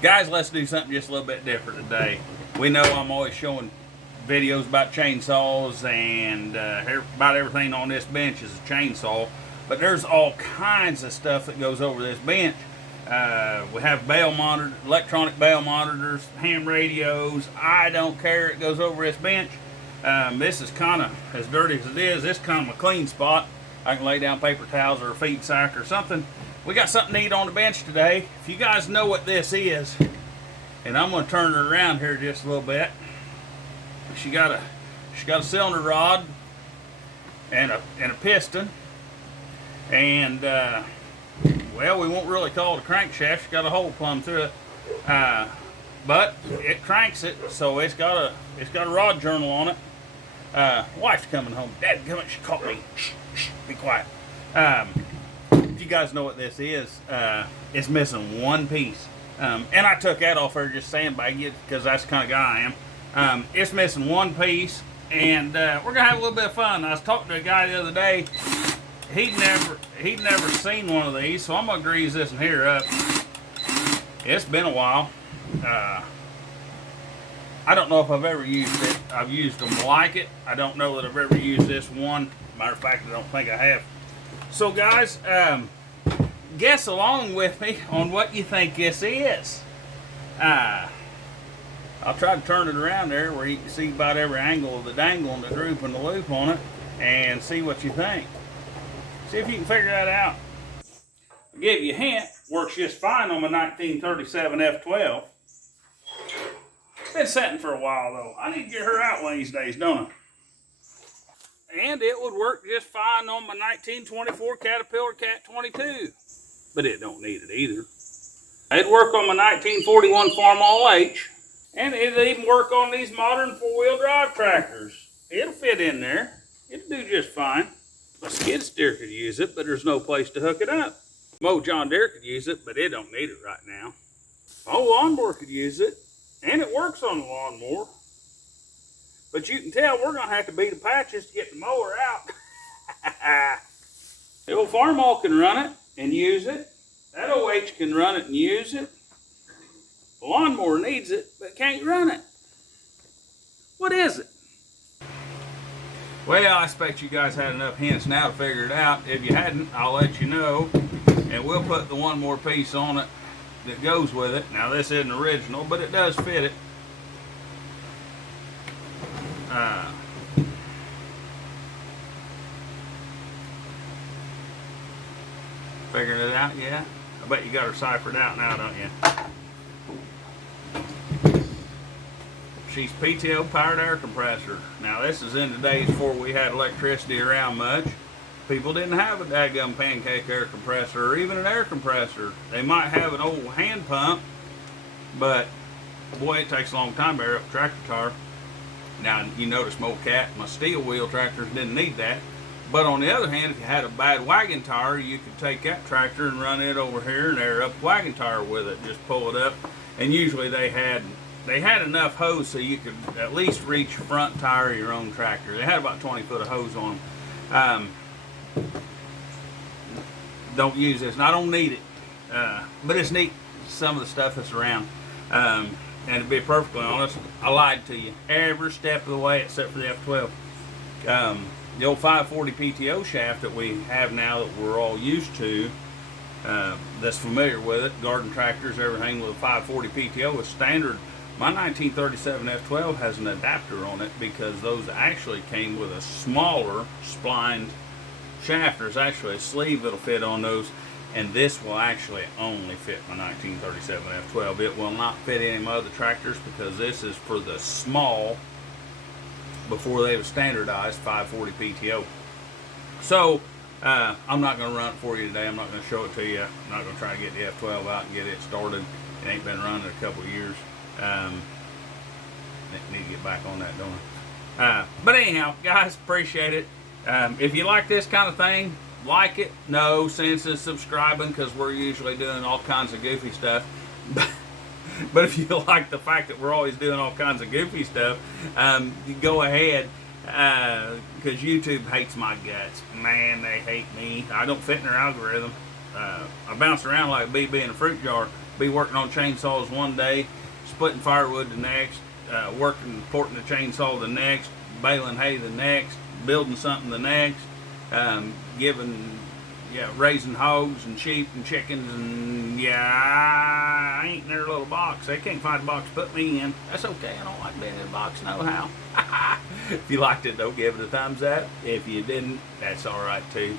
Guys, let's do something just a little bit different today. We know I'm always showing videos about chainsaws and about everything on this bench is a chainsaw, but there's all kinds of stuff that goes over this bench. We have bail monitor, electronic bail monitors, ham radios. I don't care, it goes over this bench. This is kind of, as dirty as it is, this is kind of a clean spot. I can lay down paper towels or a feed sack or something. We got something neat on the bench today. If you guys know what this is, and I'm going to turn it around here just a little bit. She got a cylinder rod and a piston, and well, we won't really call it a crankshaft. It's got a hole plumb through it, but it cranks it, so it's got a rod journal on it. Wife's coming home. Dad, come on, she caught me. Shh, shh, be quiet. If you guys know what this is, it's missing one piece. And I took that off there just sandbagged it because that's the kind of guy I am. It's missing one piece, and we're gonna have a little bit of fun. I was talking to a guy the other day. He'd never seen one of these, so I'm gonna grease this in here up. It's been a while. I don't know if I've ever used it. I've used them like it. I don't know that I've ever used this one. Matter of fact, I don't think I have. So guys, guess along with me on what you think this is. I'll try to turn it around there where you can see about every angle of the dangle and the droop and the loop on it and see what you think. See if you can figure that out. I'll give you a hint, works just fine on my 1937 F12. Been setting for a while though. I need to get her out one of these days, don't I? And it would work just fine on my 1924 Caterpillar Cat 22. But it don't need it either. It'd work on my 1941 Farmall H. And it'd even work on these modern four-wheel drive tractors. It'll fit in there. It'll do just fine. A skid steer could use it, but there's no place to hook it up. Mo John Deere could use it, but it don't need it right now. Oh, lawnmower could use it. And it works on the lawnmower. But you can tell we're going to have to beat the patches to get the mower out. The old Farmall can run it and use it. That OH can run it and use it. The lawnmower needs it, but can't run it. What is it? Well, I expect you guys had enough hints now to figure it out. If you hadn't, I'll let you know. And we'll put the one more piece on it that goes with it. Now, this isn't original, but it does fit it. Figuring it out, yeah? I bet you got her ciphered out now, don't you? She's PTO powered air compressor. Now, this is in the days before we had electricity around much. People didn't have a dadgum pancake air compressor or even an air compressor. They might have an old hand pump, but boy, it takes a long time to air up a tractor tire. Now, you notice my steel wheel tractors didn't need that. But on the other hand, if you had a bad wagon tire, you could take that tractor and run it over here and air up the wagon tire with it. Just pull it up. And usually they had enough hose so you could at least reach the front tire of your own tractor. They had about 20 foot of hose on them. Don't use this, and I don't need it. But it's neat, some of the stuff that's around. And to be perfectly honest, I lied to you every step of the way except for the F12. The old 540 PTO shaft that we have now that we're all used to, that's familiar with it, garden tractors, everything with a 540 PTO is standard. My 1937 F12 has an adapter on it because those actually came with a smaller splined shaft. There's actually a sleeve that'll fit on those. And this will actually only fit my 1937 F12. It will not fit any of my other tractors because this is for the small, before they were standardized 540 PTO. So, I'm not going to run it for you today. I'm not going to show it to you. I'm not going to try to get the F12 out and get it started. It ain't been running in a couple of years. Need to get back on that, don't I? But anyhow, guys, appreciate it. If you like this kind of thing, like it. No sense in subscribing because we're usually doing all kinds of goofy stuff. But if you like the fact that we're always doing all kinds of goofy stuff, you go ahead, because YouTube hates my guts. Man, they hate me. I don't fit in their algorithm. I bounce around like a BB in a fruit jar. be working on chainsaws one day, splitting firewood the next, working, porting the chainsaw the next, baling hay the next, building something the next, raising hogs and sheep and chickens, and I ain't in their little box. They can't find a box to put me in. That's okay. I don't like being in a box no how. If you liked it, though, give it a thumbs up. If you didn't, that's all right too.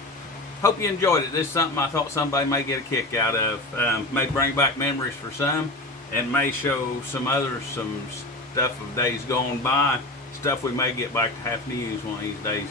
Hope you enjoyed it. This is something I thought somebody may get a kick out of. May bring back memories for some, and may show some others some stuff of days gone by. Stuff we may get back to having to use one of these days.